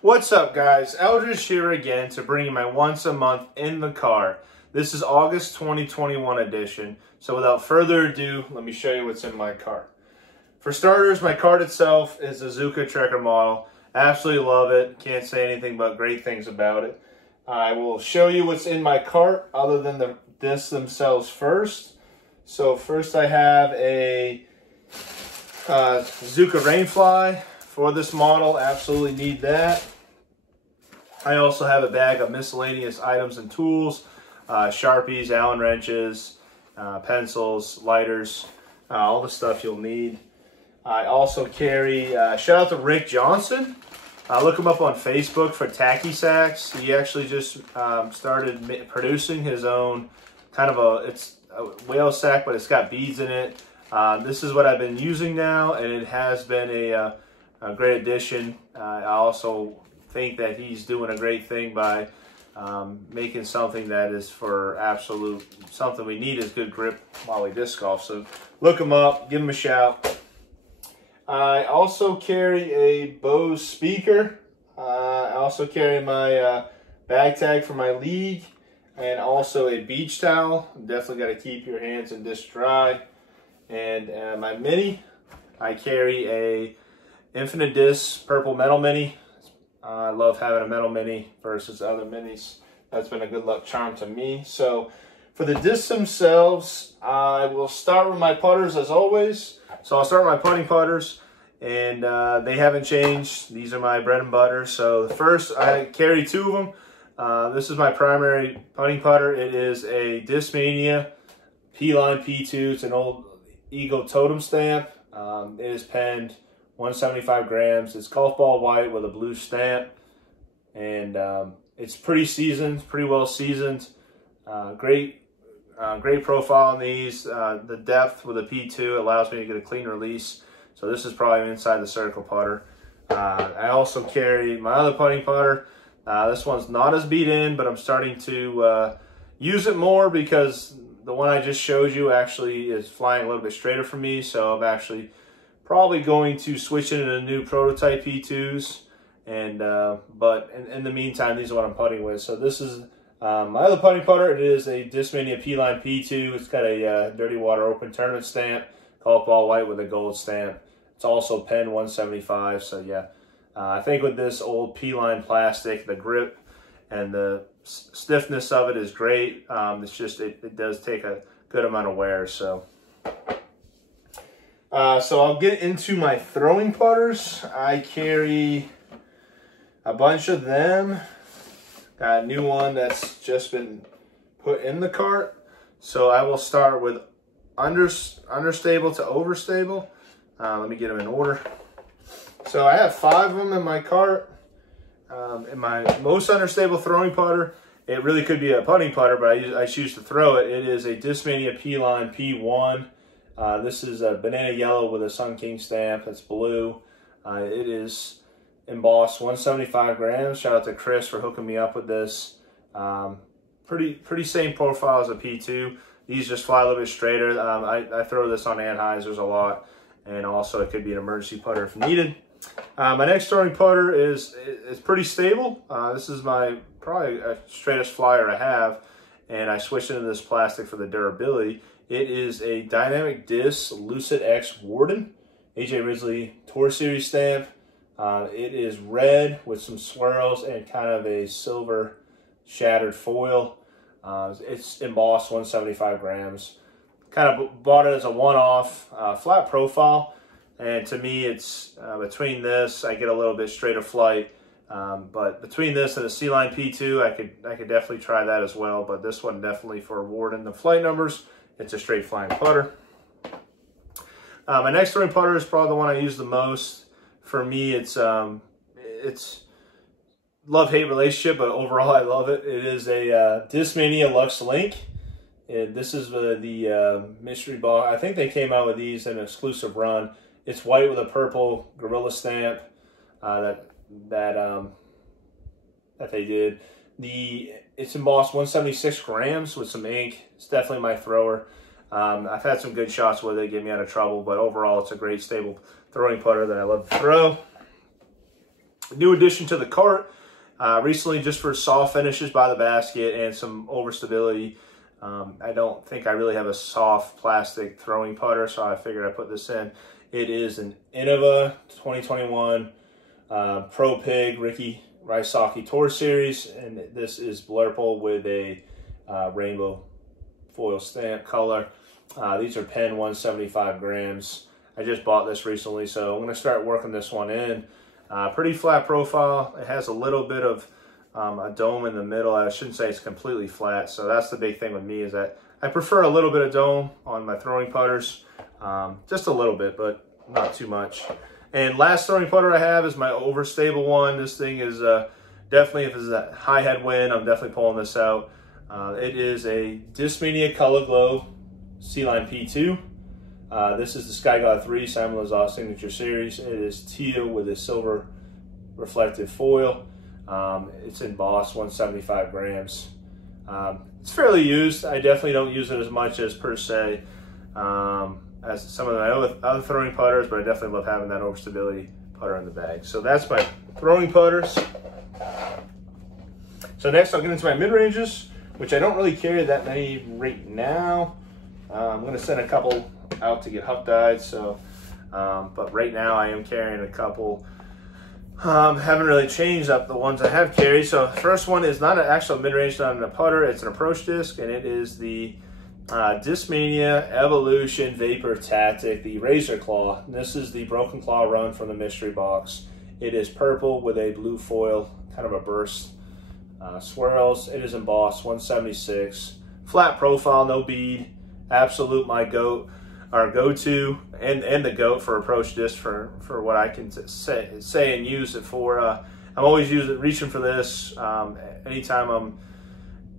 What's up, guys? Eldridge here again to bring you my once a month in the car. This is August 2021 edition. So without further ado, let me show you what's in my cart. For starters, my cart itself is a Zuka Trekker model. Absolutely love it. Can't say anything but great things about it. I will show you what's in my cart other than the discs themselves first. So first I have a Zuka Rainfly. For this model, absolutely need that. I also have a bag of miscellaneous items and tools, Sharpies, Allen wrenches, pencils, lighters, all the stuff you'll need. I also carry, shout out to Rick Johnson. Look him up on Facebook for Tacky Sacks. He actually just started producing his own kind of it's a whale sack, but it's got beads in it. This is what I've been using now, and it has been a great addition. I also think that he's doing a great thing by making something that is for absolute, something we need is good grip while we disc golf. So look him up, give him a shout. I also carry a Bose speaker. I also carry my bag tag for my league and also a beach towel. Definitely got to keep your hands and disc dry. And my mini, I carry a Infinite Disc Purple Metal Mini. I love having a metal mini versus other minis. That's been a good luck charm to me. So for the discs themselves, I will start with my putters as always. So I'll start with my putting putters, and they haven't changed. These are my bread and butter. So the first, I carry two of them. This is my primary putting putter. It is a Discmania P-Line P2. It's an old Eagle Totem stamp. It is penned 175 grams. It's golf ball white with a blue stamp, and it's pretty seasoned, pretty well seasoned. Great profile on these. The depth with a P2 allows me to get a clean release. So this is probably an inside the circle putter. I also carry my other putting putter. This one's not as beat in, but I'm starting to use it more because the one I just showed you actually is flying a little bit straighter for me. So I'm actually probably going to switch into the new prototype P2s, and but in the meantime, these are what I'm putting with. So this is my other putting putter. It is a Discmania P-Line P2. It's got a Dirty Water Open Tournament stamp, golf ball white with a gold stamp. It's also pen 175. So yeah, I think with this old P-Line plastic, the grip and the stiffness of it is great. It's just it does take a good amount of wear. So. So I'll get into my throwing putters. I carry a bunch of them. Got a new one that's just been put in the cart. So I will start with understable to overstable. Let me get them in order. So I have 5 of them in my cart. In my most understable throwing putter, it really could be a putting putter, but I choose to throw it. It is a Discmania P-Line P1. This is a banana yellow with a Sun King stamp. It's blue. It is embossed 175 grams. Shout out to Chris for hooking me up with this. Pretty same profile as a P2. These just fly a little bit straighter. I throw this on Anheuser's a lot, and also it could be an emergency putter if needed. My next throwing putter is pretty stable. This is my probably straightest flyer I have, and I switched into this plastic for the durability. It is a Dynamic Disc Lucid X Warden, AJ Ridley Tour Series stamp. It is red with some swirls and kind of a silver shattered foil. It's embossed 175 grams. Kind of bought it as a one-off flat profile. And to me, it's between this, I get a little bit straighter flight. But between this and the C-Line P2, I could definitely try that as well. But this one definitely for Warden. The flight numbers, it's a straight flying putter. My next throwing putter is probably the one I use the most. For me, it's love-hate relationship, but overall I love it. It is a Discmania Lux Link. This is the mystery box. I think they came out with these in an exclusive run. It's white with a purple gorilla stamp that they did. It's embossed 176 grams with some ink. It's definitely my thrower. I've had some good shots with it, get me out of trouble, but overall it's a great stable throwing putter that I love to throw. New addition to the cart recently, just for soft finishes by the basket and some overstability. I don't think I really have a soft plastic throwing putter, so I figured I'd put this in. It is an Innova 2021 Pro Pig Ricky Raisaki Tour Series, and this is Blurple with a rainbow foil stamp color. These are pen 175 grams. I just bought this recently, so I'm going to start working this one in. Pretty flat profile. It has a little bit of a dome in the middle. I shouldn't say it's completely flat, so that's the big thing with me, is that I prefer a little bit of dome on my throwing putters. Just a little bit, but not too much. And last throwing putter I have is my overstable one. This thing is definitely, if it's a high headwind, I'm definitely pulling this out. It is a Discmania Color Glow C-Line P2. This is the Sky God 3 Simon Lizotte Signature Series. It is teal with a silver reflective foil. It's embossed 175 grams. It's fairly used. I definitely don't use it as much as per se as some of my other throwing putters, but I definitely love having that overstability putter in the bag. So that's my throwing putters. So next I'll get into my mid-ranges, which I don't really carry that many right now. I'm going to send a couple out to get huck dyed, so but right now I am carrying a couple. Haven't really changed up the ones I have carried. So first one is not an actual mid-range, not a putter, it's an approach disc, and it is the Discmania Evolution Vapor Tactic, the Razor Claw. This is the Broken Claw run from the mystery box. It is purple with a blue foil, kind of a burst swirls. It is embossed 176, flat profile, no bead. Absolute my go-to and the goat for approach disc for what I can say and use it for. I'm always reaching for this anytime I'm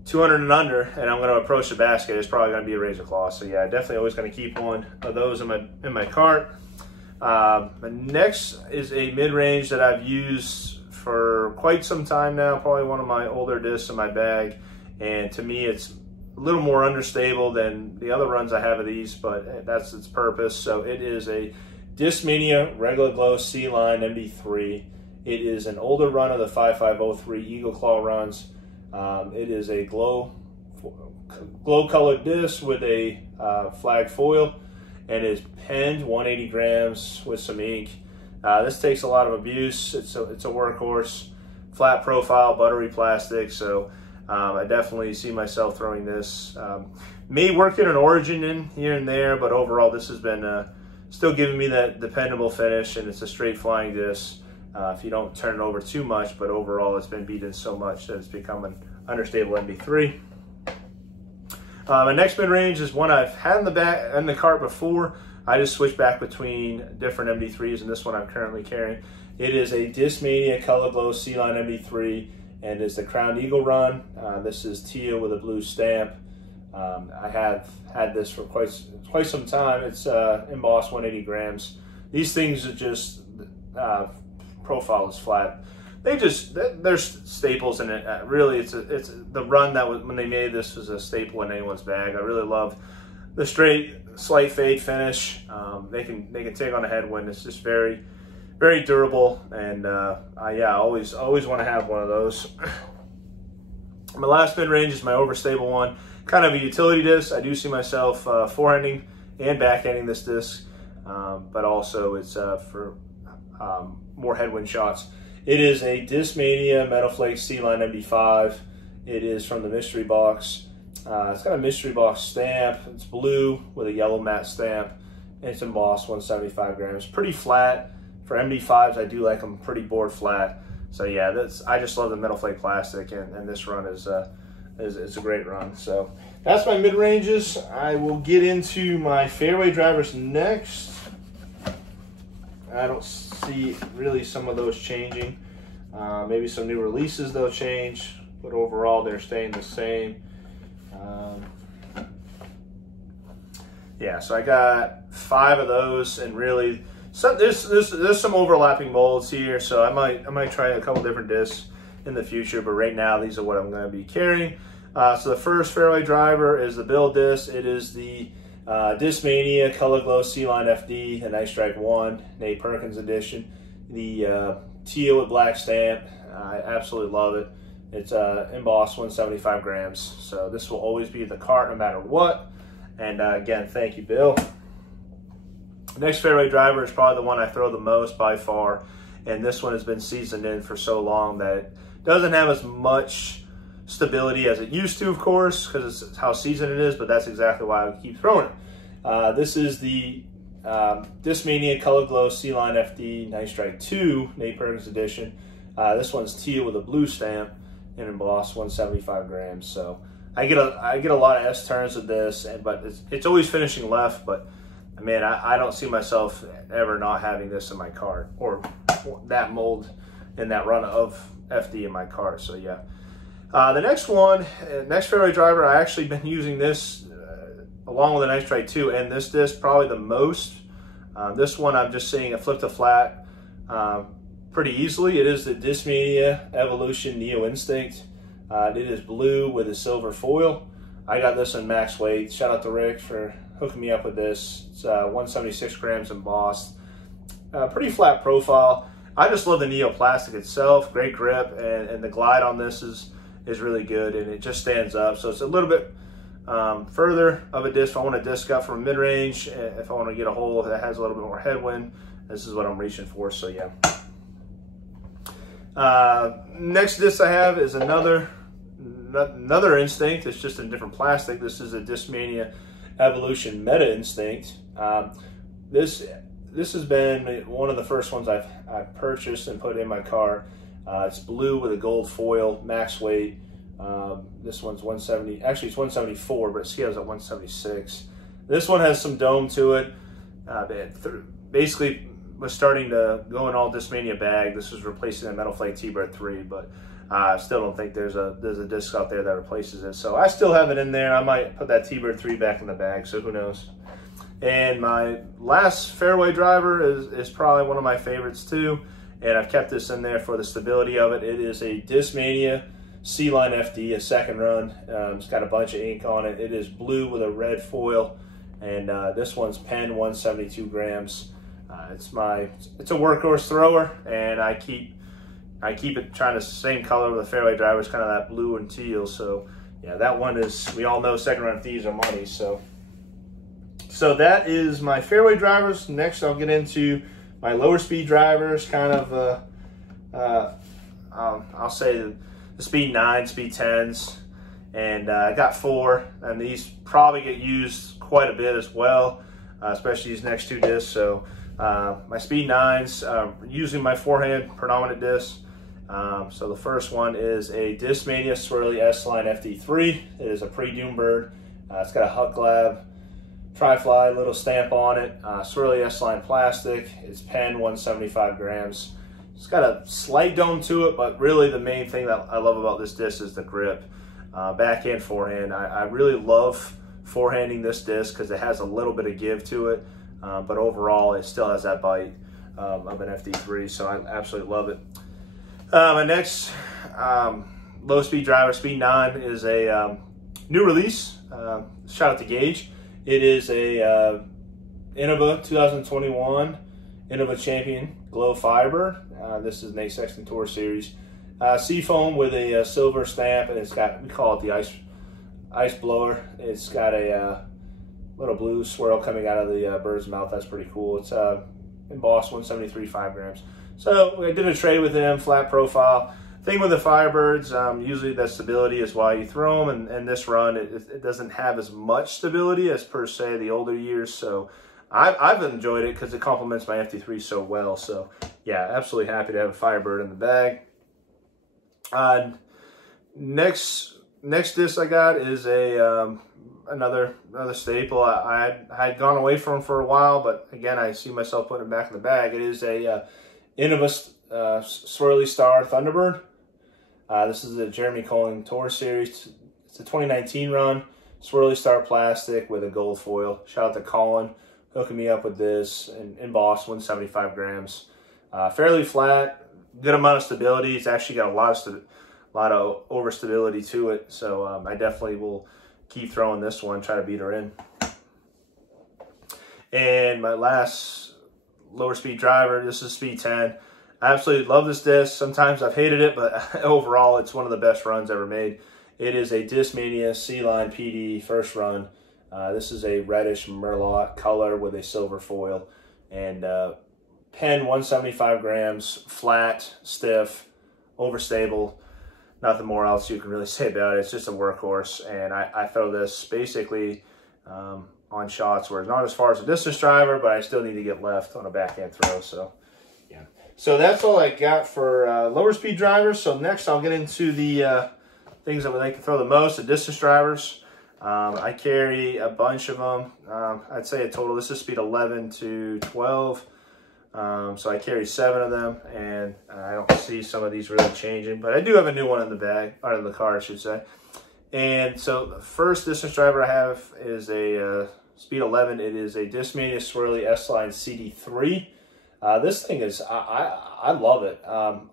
200 and under and I'm going to approach the basket. It's probably going to be a Razor Claw. So yeah, definitely always going to keep one of those in my cart. Next is a mid-range that I've used for quite some time now, probably one of my older discs in my bag, and to me it's a little more understable than the other runs I have of these, but that's its purpose. So it is a Discmania Regular Glow C-Line MD3. It is an older run of the 5503 Eagle Claw runs. It is a glow colored disc with a flag foil, and is penned 180 grams with some ink. This takes a lot of abuse. It's a workhorse, flat profile, buttery plastic. So I definitely see myself throwing this. May work in an origin in here and there, but overall this has been still giving me that dependable finish, and it's a straight flying disc if you don't turn it over too much, but overall it's been beaten so much that it's become an understable MD3. My next mid-range is one I've had in the cart before. I just switched back between different MD3s, and this one I'm currently carrying. It is a Discmania Color Glow C-Line MD3, and it's the Crowned Eagle run. This is teal with a blue stamp. I have had this for quite some time. It's embossed 180 grams. These things are just, profile is flat. They're staples in it. Really, it's the run that was when they made this was a staple in anyone's bag. I really love the straight, slight fade finish. They can take on a headwind. It's just very, very durable, and yeah, I always want to have one of those. My last mid-range is my overstable one, kind of a utility disc. I do see myself forehanding and backhanding this disc, but also it's for more headwind shots. It is a Discmania Metal Flake C-Line MD5. It is from the mystery box. It's got a mystery box stamp. It's blue with a yellow matte stamp. It's embossed 175 grams. Pretty flat. For MD5s, I do like them pretty board flat. So yeah, I just love the Metal Flake plastic, and this run is a great run. So that's my mid ranges. I will get into my fairway drivers next. I don't see really some of those changing. Maybe some new releases they'll change, but overall they're staying the same. Yeah, so I got 5 of those, and really there's some overlapping molds here, so I might try a couple different discs in the future, but right now these are what I'm going to be carrying. So the first fairway driver is the Bill disc. It is the Discmania Color Glow C-Line FD, the Night Strike 1, Nate Perkins edition. The teal with black stamp. I absolutely love it. It's embossed 175 grams. So this will always be the cart no matter what. And again, thank you, Bill. Next fairway driver is probably the one I throw the most by far. And this one has been seasoned in for so long that it doesn't have as much stability as it used to, of course, because it's how seasoned it is, but that's exactly why I keep throwing it. This is the Discmania Color Glow Sea-Line FD Night Strike 2 Nate Perkins edition. This one's teal with a blue stamp and embossed 175 grams. So I get a lot of S turns with this, but it's always finishing left. But man, I don't see myself ever not having this in my cart, or that mold in that run of FD in my cart. So yeah. The next one, next fairway driver, I actually been using this along with the Night Strike 2 and this disc probably the most. This one I'm just seeing it flip to flat pretty easily. It is the Discmania Evolution Neo Instinct. It is blue with a silver foil. I got this in max weight. Shout out to Rick for hooking me up with this. It's 176 grams embossed. Pretty flat profile. I just love the neoplastic itself. Great grip, and the glide on this is really good, and it just stands up. So it's a little bit further of a disc. If I want a disc up from mid-range, if I want to get a hole that has a little bit more headwind, this is what I'm reaching for. So yeah. Next disc I have is another Instinct. It's just in different plastic. This is a Discmania Evolution Meta Instinct. This has been one of the first ones I've purchased and put in my car. It's blue with a gold foil, max weight. This one's 170, actually it's 174, but it scales at 176. This one has some dome to it. Basically was starting to go in all Discmania bag. This was replacing the Metal Flake T-Bird 3, but I still don't think there's a disc out there that replaces it. So I still have it in there. I might put that T-Bird 3 back in the bag, so who knows. And my last fairway driver is probably one of my favorites too. And I've kept this in there for the stability of it. It is a Discmania Sea-Line FD, a second run. It's got a bunch of ink on it. It is blue with a red foil. And this one's pen 172 grams. It's a workhorse thrower, and I keep it trying to same color with the fairway driver. It's kind of that blue and teal. So yeah, that one is, we all know second run thieves are money. So that is my fairway drivers. Next I'll get into my lower speed drivers, kind of I'll say the speed 9, speed 10s, and I got 4, and these probably get used quite a bit as well, especially these next 2 discs. So my speed 9s, using my forehand predominant disc. So the first one is a Discmania Swirly S-Line FD3. It is a pre-Doom bird. It's got a Huck Lab Tri-Fly little stamp on it. Swirly S-Line plastic. It's pen 175 grams. It's got a slight dome to it, but really the main thing that I love about this disc is the grip. Backhand, forehand. I really love forehanding this disc because it has a little bit of give to it, but overall it still has that bite of an FD3, so I absolutely love it. My next low speed driver, speed 9, is a new release. Shout out to Gage. It is a Innova 2021 Innova Champion Glow Fiber. This is an Nate Sexton Tour Series. Seafoam with a silver stamp, and it's got, we call it the ice blower. It's got a little blue swirl coming out of the bird's mouth. That's pretty cool. It's embossed 173 5 grams. So I did a trade with them, flat profile. Thing with the Firebirds, usually that stability is why you throw them, and this run, it doesn't have as much stability as per se the older years. So I've enjoyed it because it complements my FD3 so well. So yeah, absolutely happy to have a Firebird in the bag. Next disc I got is a another staple. I had gone away from for a while, but again, I see myself putting it back in the bag. It is a Innova Swirly Star Thunderbird. This is a Jeremy Colling Tour Series. It's a 2019 run. Swirly Star plastic with a gold foil. Shout out to Colin hooking me up with this, and embossed 175 grams. Fairly flat, good amount of stability. It's actually got a lot of over stability to it. So I definitely will keep throwing this one, try to beat her in. And my last lower speed driver, this is speed 10. I absolutely love this disc. Sometimes I've hated it, but overall it's one of the best runs ever made. It is a Discmania C-Line PD first run. This is a reddish merlot color with a silver foil, and pen 175 grams, flat, stiff, overstable. Nothing more else you can really say about it. It's just a workhorse, and I throw this basically on shots where it's not as far as a distance driver, but I still need to get left on a backhand throw. So yeah, so that's all I got for lower speed drivers. So next I'll get into the things that we like to throw the most, the distance drivers. I carry a bunch of them. I'd say a total, this is speed 11 to 12. So I carry 7 of them, and I don't see some of these really changing, but I do have a new one in the bag, or in the car, I should say. And so the first distance driver I have is a speed 11. It is a Discmania Swirly S-Line CD3. This thing is, I love it.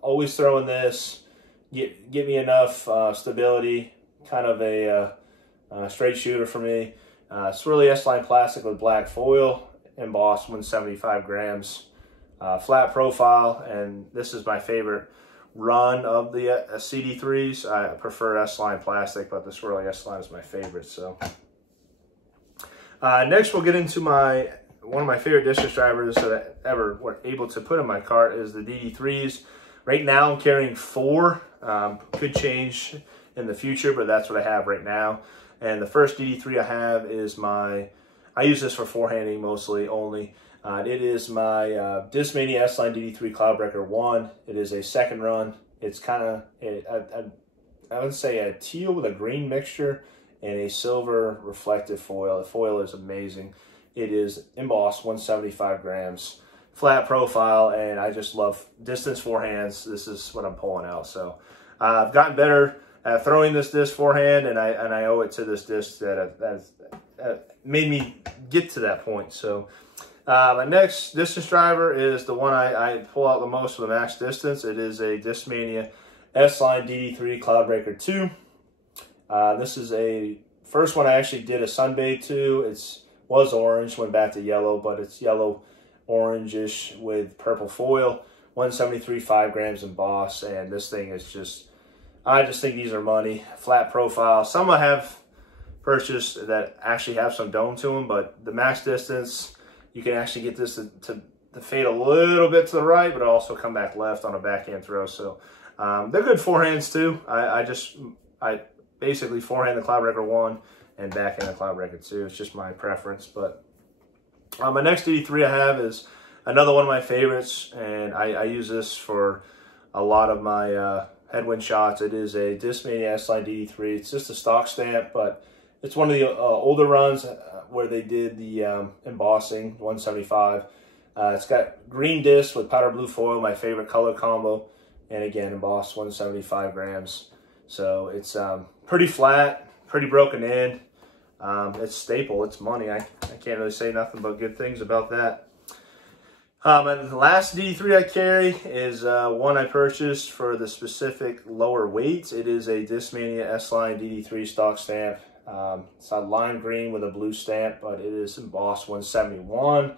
Always throwing this, get me enough stability, kind of a straight shooter for me. Swirly S-Line plastic with black foil, embossed 175 grams. Flat profile, and this is my favorite run of the CD3s. I prefer S-Line plastic, but the Swirly S-Line is my favorite. So next we'll get into one of my favorite distance drivers that I ever were able to put in my cart is the DD3s. Right now I'm carrying 4. Could change in the future, but that's what I have right now. And the first DD3 I have is I use this for forehanding mostly only. It is my Discmania S-Line DD3 Cloudbreaker 1. It is a second run. It's kind of, I would say a teal with a green mixture and a silver reflective foil. The foil is amazing. It is embossed 175 grams, flat profile, and I just love distance forehands. This is what I'm pulling out. So I've gotten better at throwing this disc forehand, and I owe it to this disc that made me get to that point. So my next distance driver is the one I pull out the most for the max distance. It is a Discmania S-Line DD3 Cloudbreaker 2. This is a first one I actually did a sunbathe to. It was orange, went back to yellow, but it's yellow orangish with purple foil. 173 5 grams embossed, and this thing is just, I just think these are money. Flat profile. Some I have purchased that actually have some dome to them, but the max distance, you can actually get this to fade a little bit to the right, but also come back left on a backhand throw. So they're good forehands too. I basically forehand the Cloudbreaker 1 and backhand the Cloudbreaker 2. It's just my preference. But my next DD3 I have is another one of my favorites, and I use this for a lot of my headwind shots. It is a Discmania S-Line DD3. It's just a stock stamp, but it's one of the older runs where they did the embossing, 175. It's got green disc with powder blue foil, my favorite color combo, and again, embossed 175 grams. So it's pretty flat, pretty broken in. It's staple, it's money. I can't really say nothing but good things about that. And the last D3 I carry is one I purchased for the specific lower weights. It is a Discmania S-Line DD3 stock stamp. It's a lime green with a blue stamp, but it is embossed 171.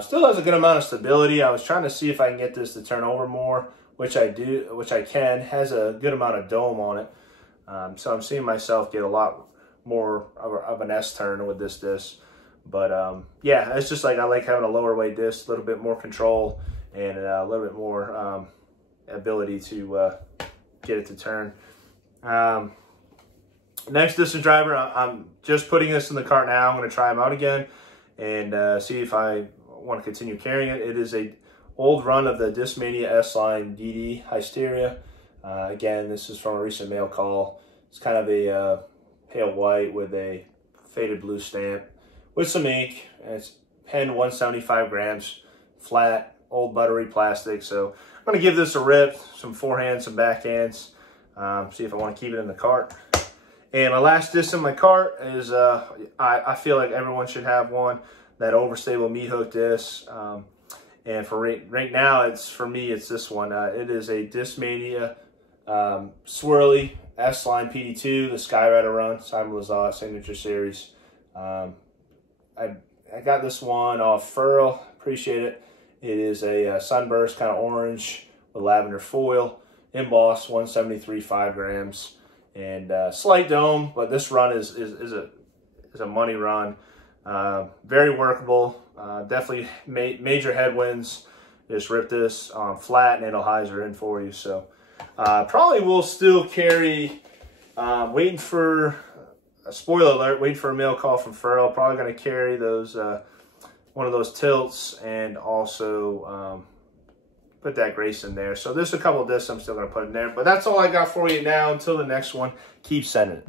Still has a good amount of stability. I was trying to see if I can get this to turn over more, which I can. Has a good amount of dome on it. So I'm seeing myself get a lot more of an S turn with this disc. But yeah, it's just like I like having a lower weight disc, a little bit more control, and a little bit more ability to get it to turn. Next distance driver, I'm just putting this in the cart now. I'm going to try them out again and see if I want to continue carrying it. It is a old run of the Discmania S-Line DD Hysteria. Again, this is from a recent mail call. It's kind of a pale white with a faded blue stamp with some ink. And it's pen 175 grams, flat, old buttery plastic. So I'm going to give this a rip, some forehands, some backhands, see if I want to keep it in the cart. And my last disc in my cart is, I feel like everyone should have one, that overstable meat hook disc. And for right now, for me, it's this one. It is a Discmania Swirly S-Line PD2, the Skyrider run, Simon Lazat Signature Series. I got this one off Furl, appreciate it. It is a sunburst, kind of orange with lavender foil, embossed 173 5 grams, and slight dome, but this run is a money run. Very workable. Definitely major headwinds. Just rip this flat and it'll hyzer in for you. So probably will still carry, waiting for a spoiler alert, waiting for a mail call from Furl. Probably going to carry those one of those tilts, and also put that Grace in there. So there's a couple of discs I'm still going to put in there. But that's all I got for you now. Until the next one, keep sending it.